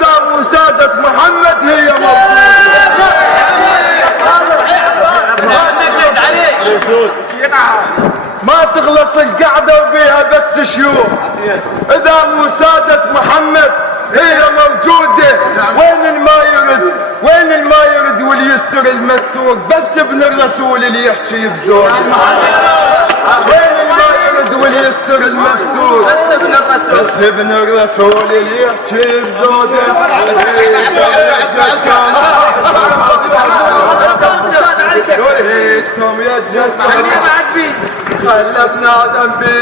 إذا مو سادة محمد هي موجودة. ما تخلص القعدة وبيها بس شيوخ. إذا مو سادة محمد هي موجودة. وين الما يرد واللي يستر المستور؟ بس ابن الرسول اللي يحكي بزود. وين الما يرد واللي يستر المستور؟ بس ابن الرسول اللي يحكي بزوده. شريتكم يا الجسد خلفنا ذنبي